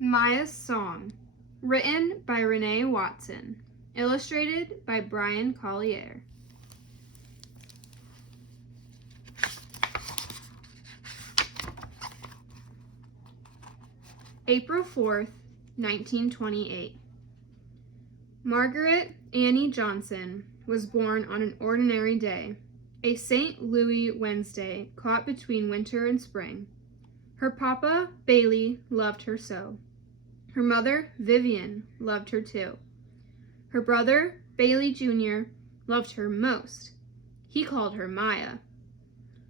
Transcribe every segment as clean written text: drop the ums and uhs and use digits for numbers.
Maya's Song, written by Renée Watson, illustrated by Brian Collier. April 4th, 1928. Margaret Annie Johnson was born on an ordinary day, a St. Louis Wednesday caught between winter and spring. Her papa, Bailey, loved her so. Her mother, Vivian, loved her too. Her brother, Bailey Jr., loved her most. He called her Maya.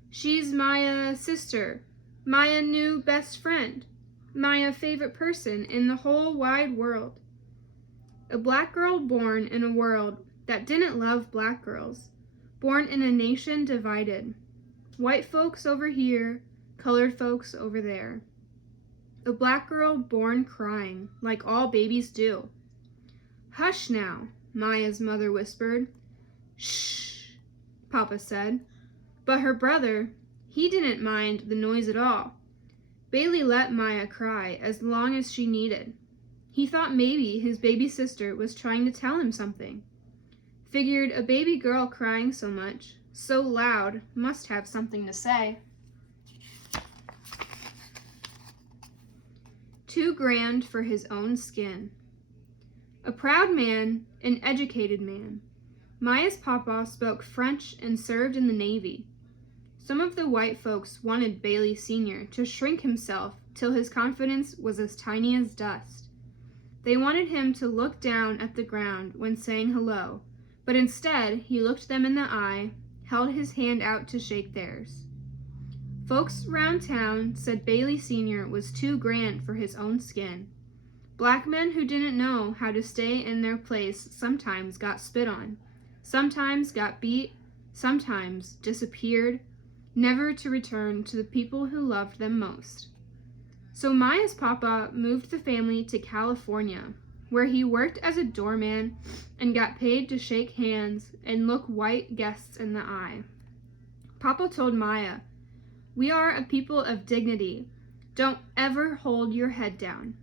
"She's Maya's sister, Maya new best friend, Maya favorite person in the whole wide world." A black girl born in a world that didn't love black girls, born in a nation divided. White folks over here, colored folks over there. A black girl born crying, like all babies do. "Hush now," Maya's mother whispered. "Shh," Papa said. But her brother, he didn't mind the noise at all. Bailey let Maya cry as long as she needed. He thought maybe his baby sister was trying to tell him something. Figured a baby girl crying so much, so loud, must have something to say. Too grand for his own skin. A proud man, an educated man. Maya's papa spoke French and served in the Navy. Some of the white folks wanted Bailey Sr. to shrink himself till his confidence was as tiny as dust. They wanted him to look down at the ground when saying hello, but instead he looked them in the eye, held his hand out to shake theirs. Folks round town said Bailey Sr. was too grand for his own skin. Black men who didn't know how to stay in their place sometimes got spit on, sometimes got beat, sometimes disappeared, never to return to the people who loved them most. So Maya's papa moved the family to California, where he worked as a doorman and got paid to shake hands and look white guests in the eye. Papa told Maya, "We are a people of dignity. Don't ever hold your head down."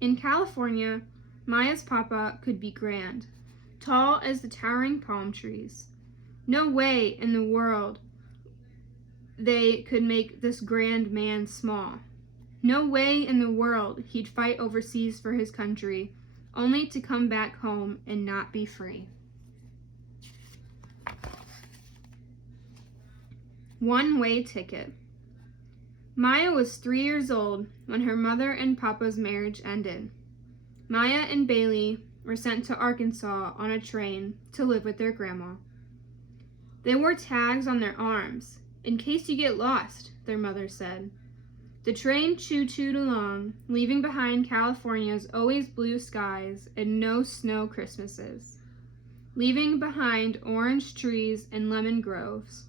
In California, Maya's papa could be grand, tall as the towering palm trees. No way in the world they could make this grand man small. No way in the world he'd fight overseas for his country, only to come back home and not be free. One-way ticket. Maya was 3 years old when her mother and papa's marriage ended. Maya and Bailey were sent to Arkansas on a train to live with their grandma. They wore tags on their arms, in case you get lost, their mother said. The train choo-chooed along, leaving behind California's always blue skies and no snow Christmases, leaving behind orange trees and lemon groves.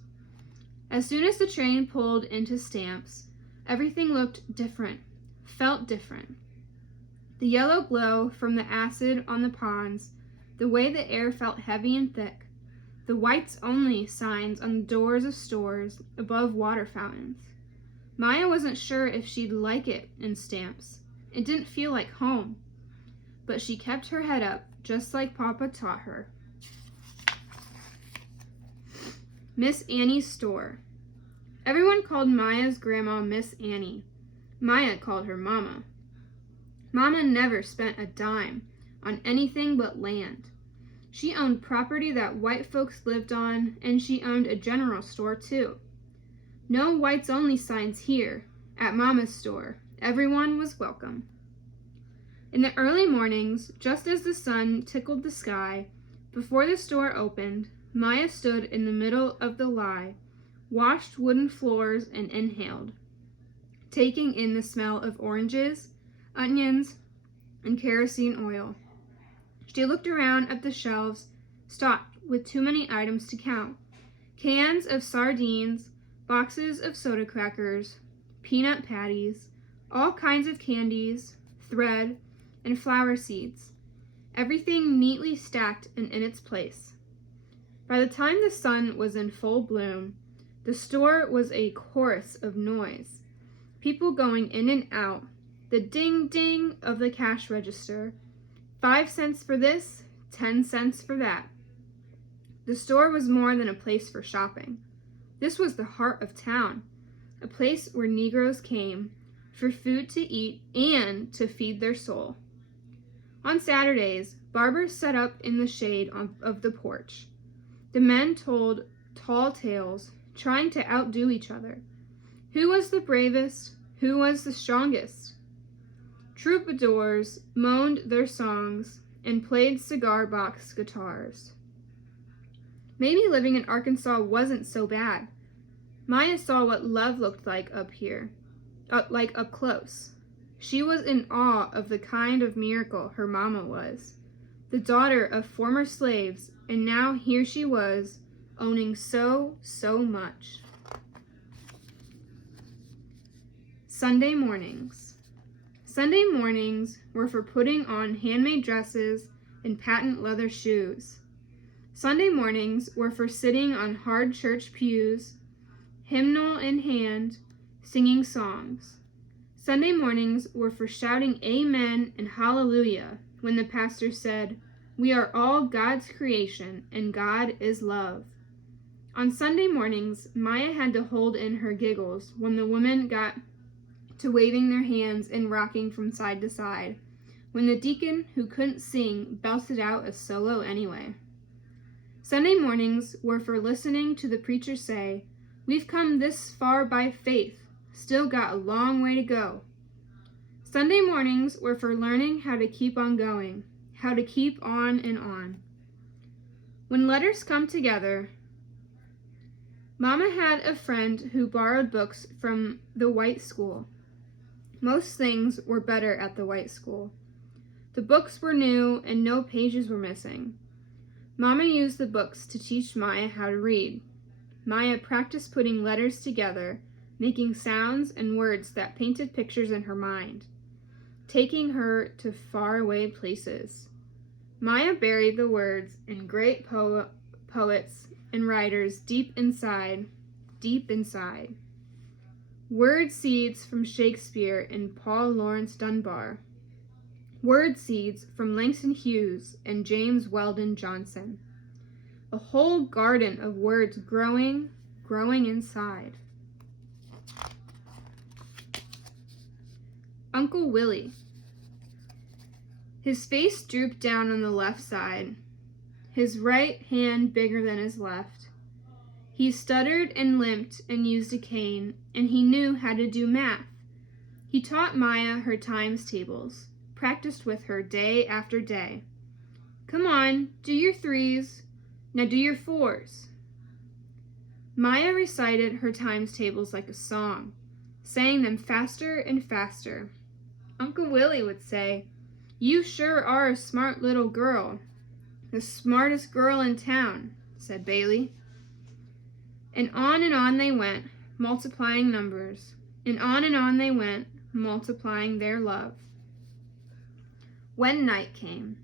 As soon as the train pulled into Stamps, everything looked different, felt different. The yellow glow from the acid on the ponds, the way the air felt heavy and thick, the whites-only signs on the doors of stores above water fountains. Maya wasn't sure if she'd like it in Stamps. It didn't feel like home. But she kept her head up, just like Papa taught her. Miss Annie's store. Everyone called Maya's grandma Miss Annie. Maya called her Mama. Mama never spent a dime on anything but land. She owned property that white folks lived on, and she owned a general store too. No whites-only signs here. At Mama's store, everyone was welcome. In the early mornings, just as the sun tickled the sky, before the store opened, Maya stood in the middle of the lie, washed wooden floors and inhaled, taking in the smell of oranges, onions, and kerosene oil. She looked around at the shelves, stocked with too many items to count. Cans of sardines, boxes of soda crackers, peanut patties, all kinds of candies, thread, and flower seeds. Everything neatly stacked and in its place. By the time the sun was in full bloom, the store was a chorus of noise. People going in and out, the ding-ding of the cash register. 5 cents for this, 10 cents for that. The store was more than a place for shopping. This was the heart of town, a place where Negroes came for food to eat and to feed their soul. On Saturdays, barbers sat up in the shade of the porch. The men told tall tales, trying to outdo each other. Who was the bravest? Who was the strongest? Troubadours moaned their songs and played cigar box guitars. Maybe living in Arkansas wasn't so bad. Maya saw what love looked like up here, up close. She was in awe of the kind of miracle her mama was, the daughter of former slaves, and now here she was, owning so much. Sunday mornings. Sunday mornings were for putting on handmade dresses and patent leather shoes. Sunday mornings were for sitting on hard church pews, hymnal in hand, singing songs. Sunday mornings were for shouting amen and hallelujah when the pastor said, "We are all God's creation and God is love." On Sunday mornings, Maya had to hold in her giggles when the women got to waving their hands and rocking from side to side, when the deacon who couldn't sing belted out a solo anyway. Sunday mornings were for listening to the preacher say, "We've come this far by faith, still got a long way to go." Sunday mornings were for learning how to keep on going, how to keep on and on. When letters come together, Mama had a friend who borrowed books from the white school. Most things were better at the white school. The books were new and no pages were missing. Mama used the books to teach Maya how to read. Maya practiced putting letters together, making sounds and words that painted pictures in her mind, taking her to faraway places. Maya buried the words in great poets and writers deep inside. Word seeds from Shakespeare and Paul Laurence Dunbar. Word seeds from Langston Hughes and James Weldon Johnson. A whole garden of words growing inside. Uncle Willie. His face drooped down on the left side, his right hand bigger than his left. He stuttered and limped and used a cane, and he knew how to do math. He taught Maya her times tables, practiced with her day after day. "Come on, do your 3s. Now do your 4s. Maya recited her times tables like a song, saying them faster and faster. Uncle Willie would say, "You sure are a smart little girl." "The smartest girl in town," said Bailey. And on they went, multiplying numbers. And on they went, multiplying their love. When night came,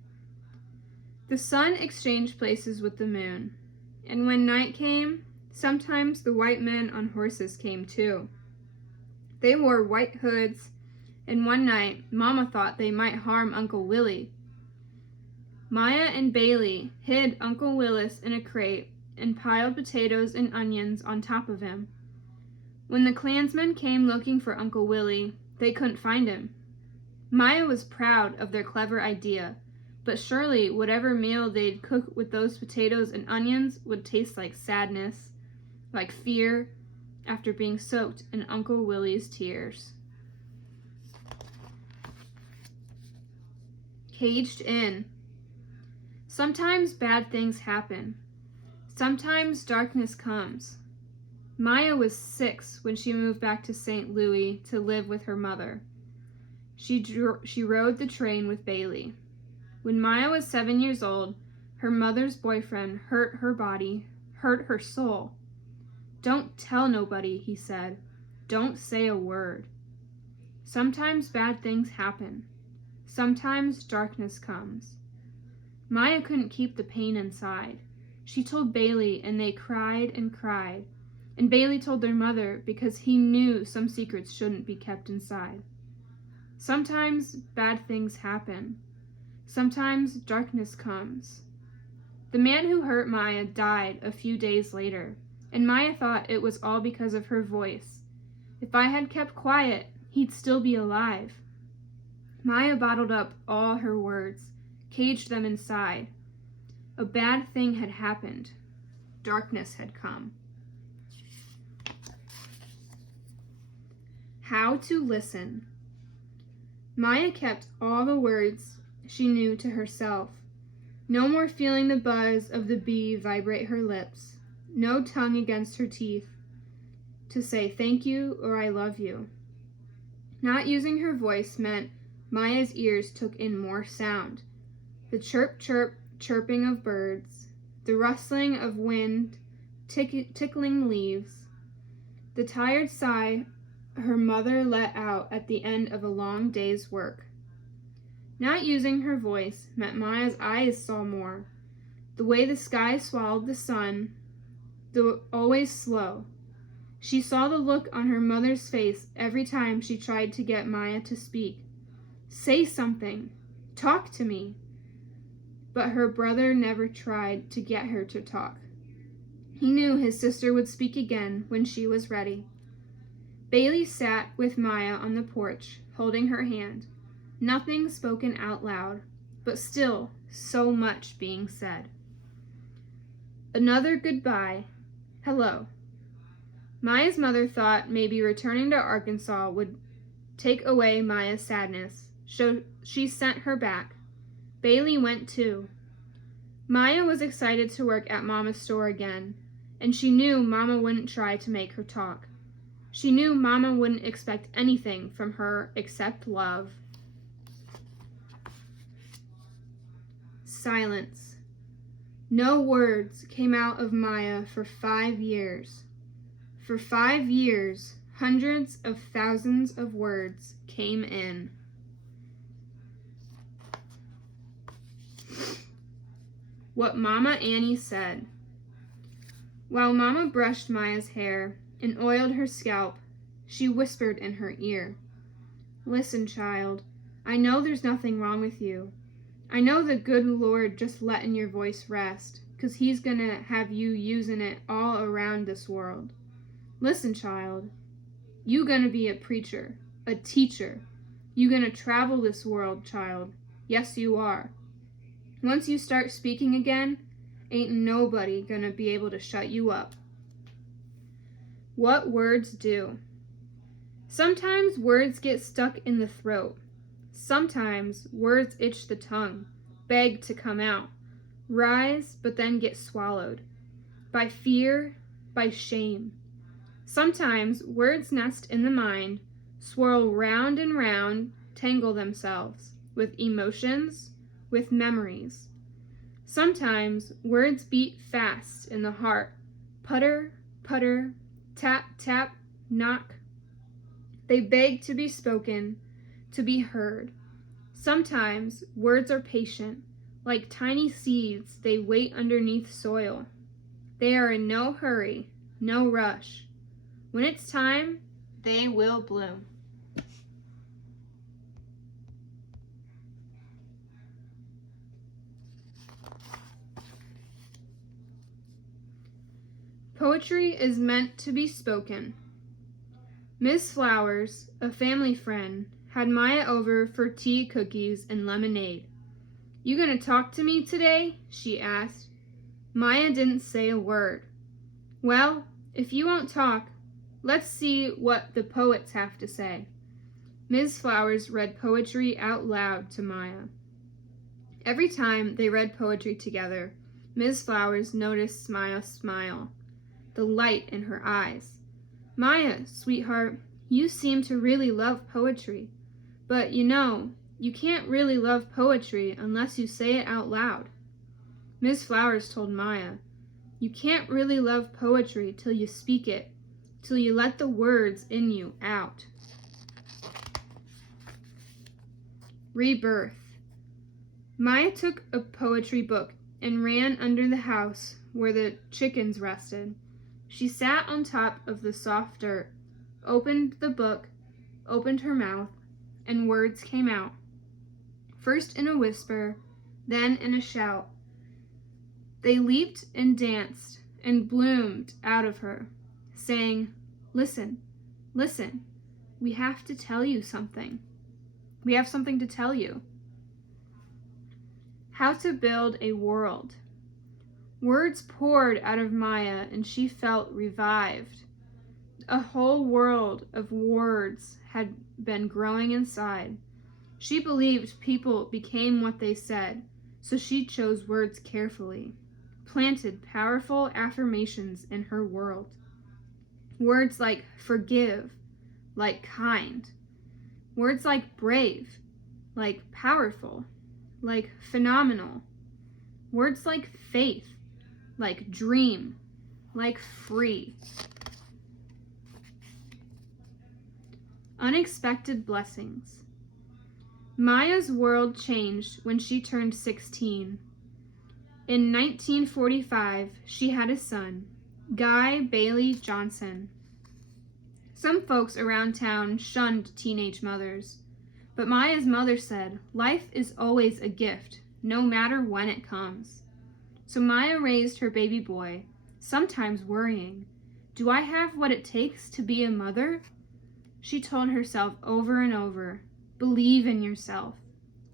the sun exchanged places with the moon. And when night came, sometimes the white men on horses came too. They wore white hoods, and one night Mama thought they might harm Uncle Willie. Maya and Bailey hid Uncle Willis in a crate and piled potatoes and onions on top of him. When the Klansmen came looking for Uncle Willie, they couldn't find him. Maya was proud of their clever idea, but surely whatever meal they'd cook with those potatoes and onions would taste like sadness, like fear, after being soaked in Uncle Willie's tears. Caged in. Sometimes bad things happen. Sometimes darkness comes. Maya was 6 when she moved back to St. Louis to live with her mother. She rode the train with Bailey. When Maya was 7 years old, her mother's boyfriend hurt her body, hurt her soul. "Don't tell nobody," he said. "Don't say a word." Sometimes bad things happen. Sometimes darkness comes. Maya couldn't keep the pain inside. She told Bailey, and they cried and cried. And Bailey told their mother because he knew some secrets shouldn't be kept inside. Sometimes bad things happen. Sometimes darkness comes. The man who hurt Maya died a few days later, and Maya thought it was all because of her voice. If I had kept quiet, he'd still be alive. Maya bottled up all her words, caged them inside. A bad thing had happened. Darkness had come. How to listen. Maya kept all the words she knew to herself. No more feeling the buzz of the bee vibrate her lips. No tongue against her teeth to say thank you or I love you. Not using her voice meant Maya's ears took in more sound. The chirp, chirp, chirping of birds, the rustling of wind tickling leaves, the tired sigh her mother let out at the end of a long day's work. Not using her voice meant Maya's eyes saw more. The way the sky swallowed the sun, though always slow. She saw the look on her mother's face every time she tried to get Maya to speak. Say something. Talk to me. But her brother never tried to get her to talk. He knew his sister would speak again when she was ready. Bailey sat with Maya on the porch, holding her hand. Nothing spoken out loud, but still so much being said. Another goodbye. Hello. Maya's mother thought maybe returning to Arkansas would take away Maya's sadness, so she sent her back. Bailey went too. Maya was excited to work at Mama's store again, and she knew Mama wouldn't try to make her talk. She knew Mama wouldn't expect anything from her except love. Silence. No words came out of Maya for 5 years. For 5 years, hundreds of thousands of words came in. What Mama Annie said. While Mama brushed Maya's hair and oiled her scalp, she whispered in her ear, "Listen, child, I know there's nothing wrong with you. I know the good Lord just letting your voice rest, 'cause he's gonna have you using it all around this world. Listen, child, you gonna be a preacher, a teacher. You gonna travel this world, child. Yes, you are. Once you start speaking again, ain't nobody gonna be able to shut you up." What words do. Sometimes words get stuck in the throat. Sometimes words itch the tongue, beg to come out, rise but then get swallowed. By fear, by shame. Sometimes words nest in the mind, swirl round and round, tangle themselves with emotions, with memories. Sometimes words beat fast in the heart, putter, putter, tap, tap, knock. They beg to be spoken, to be heard. Sometimes words are patient, like tiny seeds they wait underneath soil. They are in no hurry, no rush. When it's time, they will bloom. Poetry is meant to be spoken. Miss Flowers, a family friend, had Maya over for tea, cookies, and lemonade. "You gonna talk to me today?" she asked. Maya didn't say a word. "Well, if you won't talk, let's see what the poets have to say." Ms. Flowers read poetry out loud to Maya. Every time they read poetry together, Ms. Flowers noticed Maya's smile, the light in her eyes. "Maya, sweetheart, you seem to really love poetry. But you know, you can't really love poetry unless you say it out loud." Ms. Flowers told Maya, "You can't really love poetry till you speak it, till you let the words in you out." Rebirth. Maya took a poetry book and ran under the house where the chickens rested. She sat on top of the soft dirt, opened the book, opened her mouth, and words came out, first in a whisper, then in a shout. They leaped and danced and bloomed out of her, saying, "Listen, listen, we have to tell you something. We have something to tell you." How to build a world. Words poured out of Maya, and she felt revived. A whole world of words had been growing inside. She believed people became what they said, so she chose words carefully, planted powerful affirmations in her world. Words like forgive, like kind. Words like brave, like powerful, like phenomenal. Words like faith, like dream, like free. Unexpected blessings. Maya's world changed when she turned 16. In 1945, she had a son, Guy Bailey Johnson. Some folks around town shunned teenage mothers, but Maya's mother said, "Life is always a gift, no matter when it comes." So Maya raised her baby boy, sometimes worrying, "Do I have what it takes to be a mother?" She told herself over and over, "Believe in yourself.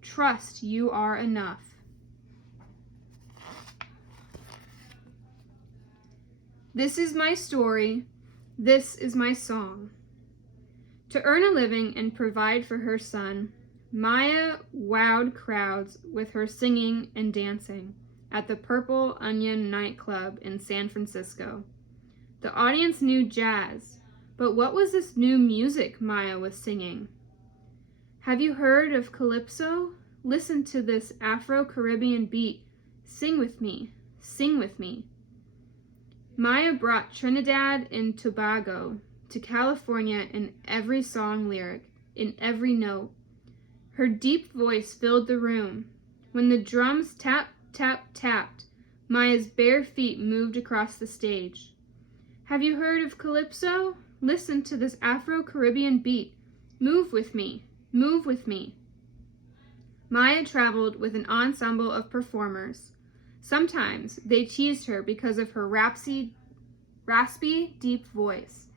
Trust you are enough." This is my story. This is my song. To earn a living and provide for her son, Maya wowed crowds with her singing and dancing at the Purple Onion nightclub in San Francisco. The audience knew jazz, but what was this new music Maya was singing? Have you heard of calypso? Listen to this Afro-Caribbean beat. Sing with me, sing with me. Maya brought Trinidad and Tobago to California in every song lyric, in every note. Her deep voice filled the room. When the drums tap, tap, tapped, Maya's bare feet moved across the stage. Have you heard of calypso? Listen to this Afro-Caribbean beat. Move with me, move with me. Maya traveled with an ensemble of performers. Sometimes they teased her because of her raspy, deep voice.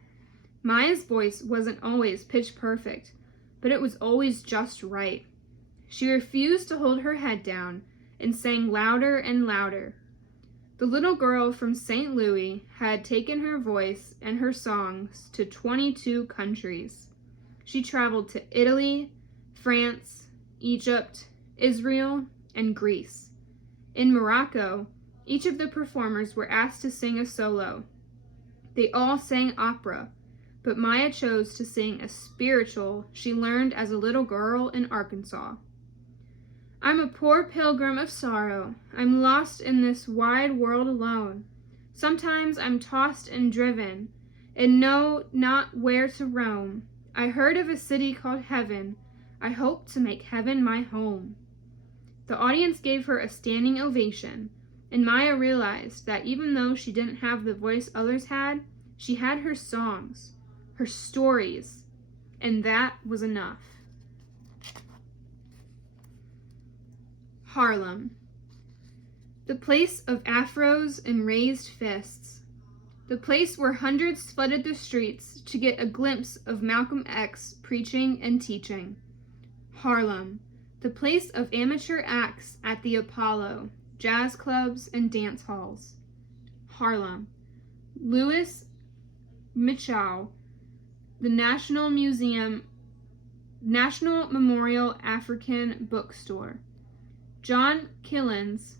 Maya's voice wasn't always pitch perfect, but it was always just right. She refused to hold her head down and sang louder and louder. The little girl from St. Louis had taken her voice and her songs to 22 countries. She traveled to Italy, France, Egypt, Israel, and Greece. In Morocco, each of the performers were asked to sing a solo. They all sang opera, but Maya chose to sing a spiritual she learned as a little girl in Arkansas. I'm a poor pilgrim of sorrow. I'm lost in this wide world alone. Sometimes I'm tossed and driven, and know not where to roam. I heard of a city called heaven. I hope to make heaven my home. The audience gave her a standing ovation, and Maya realized that even though she didn't have the voice others had, she had her songs, her stories, and that was enough. Harlem. The place of afros and raised fists. The place where hundreds flooded the streets to get a glimpse of Malcolm X preaching and teaching. Harlem. The place of amateur acts at the Apollo, jazz clubs, and dance halls. Harlem. Louis Mitchell, the National Memorial African Bookstore. John Killens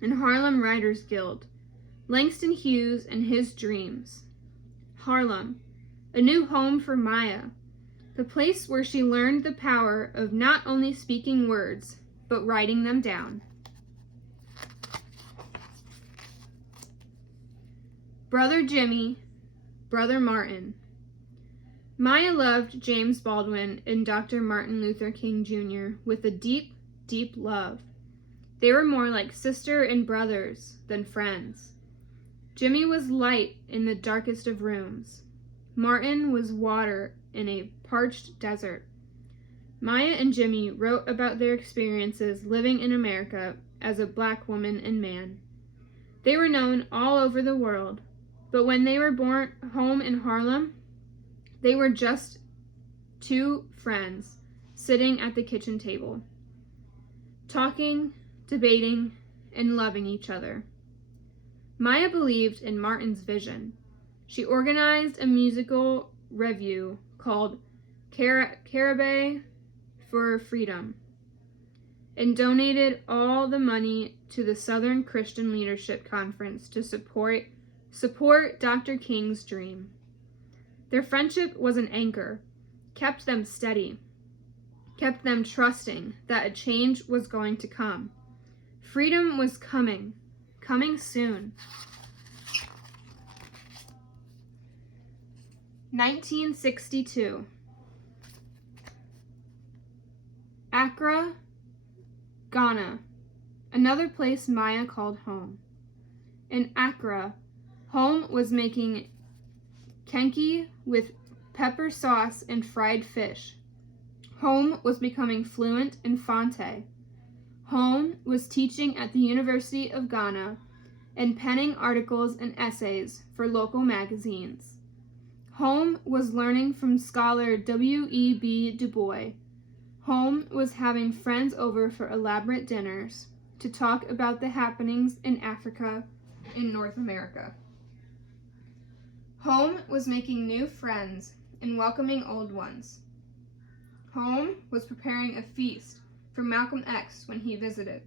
and Harlem Writers Guild. Langston Hughes and his dreams. Harlem. A new home for Maya. The place where she learned the power of not only speaking words, but writing them down. Brother Jimmy, Brother Martin. Maya loved James Baldwin and Dr. Martin Luther King Jr. with a deep, deep love. They were more like sister and brothers than friends. Jimmy was light in the darkest of rooms. Martin was water in a parched desert. Maya and Jimmy wrote about their experiences living in America as a Black woman and man. They were known all over the world, but when they were born home in Harlem, they were just two friends sitting at the kitchen table, talking, debating, and loving each other. Maya believed in Martin's vision. She organized a musical revue called Caribe for Freedom and donated all the money to the Southern Christian Leadership Conference to support Dr. King's dream. Their friendship was an anchor, kept them steady, kept them trusting that a change was going to come. Freedom was coming soon. 1962. Accra, Ghana, another place Maya called home. In Accra, home was making kenke with pepper sauce and fried fish. Home was becoming fluent in Fante. Home was teaching at the University of Ghana and penning articles and essays for local magazines. Home was learning from scholar W.E.B. Du Bois. Home was having friends over for elaborate dinners to talk about the happenings in Africa and North America. Home was making new friends and welcoming old ones. Home was preparing a feast for Malcolm X when he visited.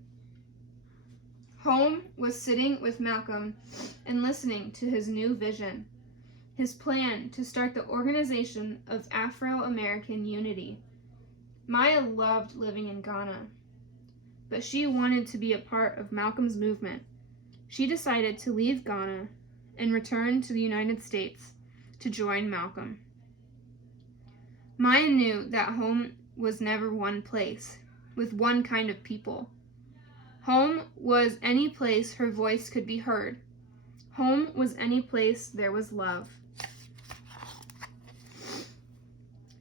Home was sitting with Malcolm and listening to his new vision, his plan to start the Organization of Afro-American Unity. Maya loved living in Ghana, but she wanted to be a part of Malcolm's movement. She decided to leave Ghana and return to the United States to join Malcolm. Maya knew that home was never one place, with one kind of people. Home was any place her voice could be heard. Home was any place there was love.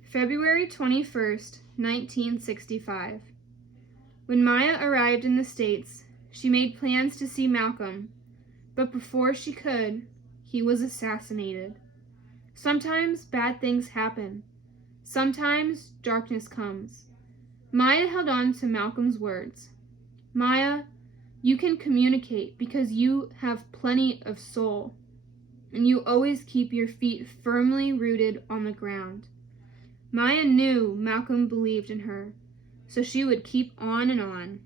February 21st, 1965. When Maya arrived in the States, she made plans to see Malcolm, but before she could, he was assassinated. Sometimes bad things happen. Sometimes darkness comes. Maya held on to Malcolm's words. Maya, you can communicate because you have plenty of soul, and you always keep your feet firmly rooted on the ground. Maya knew Malcolm believed in her, so she would keep on and on.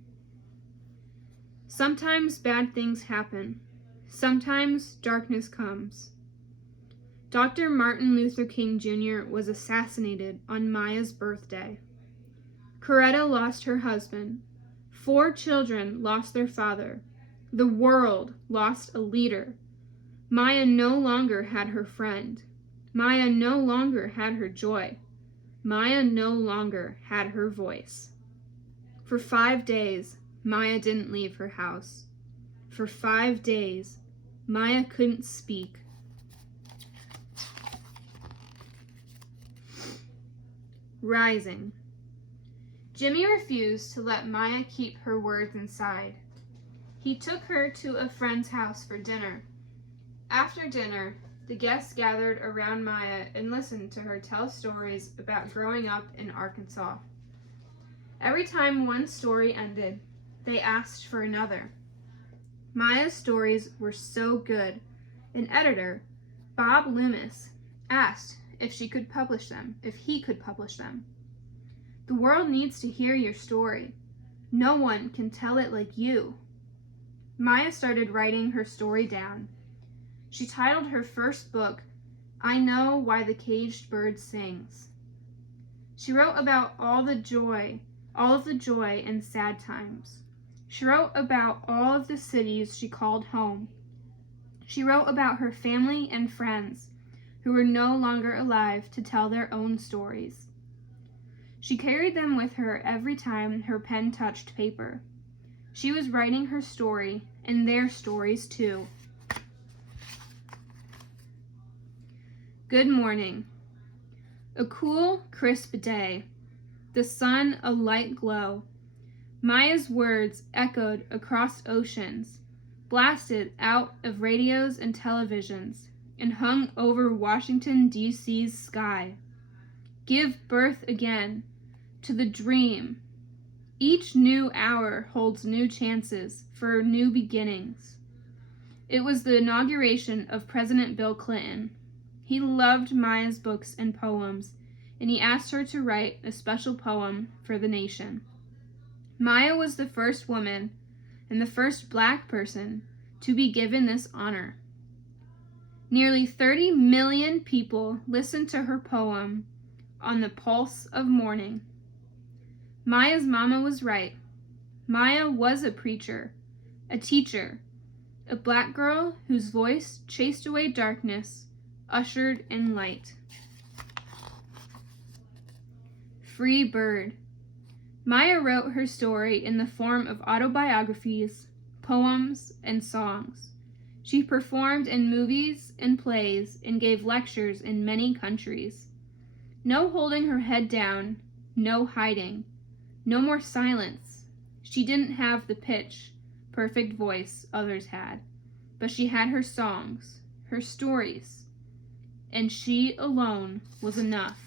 Sometimes bad things happen. Sometimes darkness comes. Dr. Martin Luther King Jr. was assassinated on Maya's birthday. Coretta lost her husband. 4 children lost their father. The world lost a leader. Maya no longer had her friend. Maya no longer had her joy. Maya no longer had her voice. For 5 days, Maya didn't leave her house. For 5 days, Maya couldn't speak. Rising. Jimmy refused to let Maya keep her words inside. He took her to a friend's house for dinner. After dinner, the guests gathered around Maya and listened to her tell stories about growing up in Arkansas. Every time one story ended, they asked for another. Maya's stories were so good, an editor, Bob Loomis, asked if he could publish them. The world needs to hear your story. No one can tell it like you. Maya started writing her story down. She titled her first book, I Know Why the Caged Bird Sings. She wrote about all of the joy and sad times. She wrote about all of the cities she called home. She wrote about her family and friends who were no longer alive to tell their own stories. She carried them with her every time her pen touched paper. She was writing her story and their stories too. Good morning. A cool, crisp day. the sun a light glow. Maya's words echoed across oceans, blasted out of radios and televisions, and hung over Washington, D.C.'s sky. Give birth again to the dream. Each new hour holds new chances for new beginnings. It was the inauguration of President Bill Clinton. He loved Maya's books and poems, and he asked her to write a special poem for the nation. Maya was the first woman and the first Black person to be given this honor. Nearly 30 million people listened to her poem on the pulse of morning. Maya's mama was right. Maya was a preacher, a teacher, a Black girl whose voice chased away darkness, ushered in light. Free Bird. Maya wrote her story in the form of autobiographies, poems, and songs. She performed in movies and plays and gave lectures in many countries. No holding her head down, no hiding, no more silence. She didn't have the pitch, perfect voice others had, but she had her songs, her stories, and she alone was enough.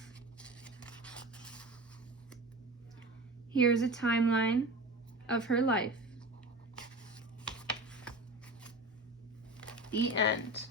Here's a timeline of her life. The end.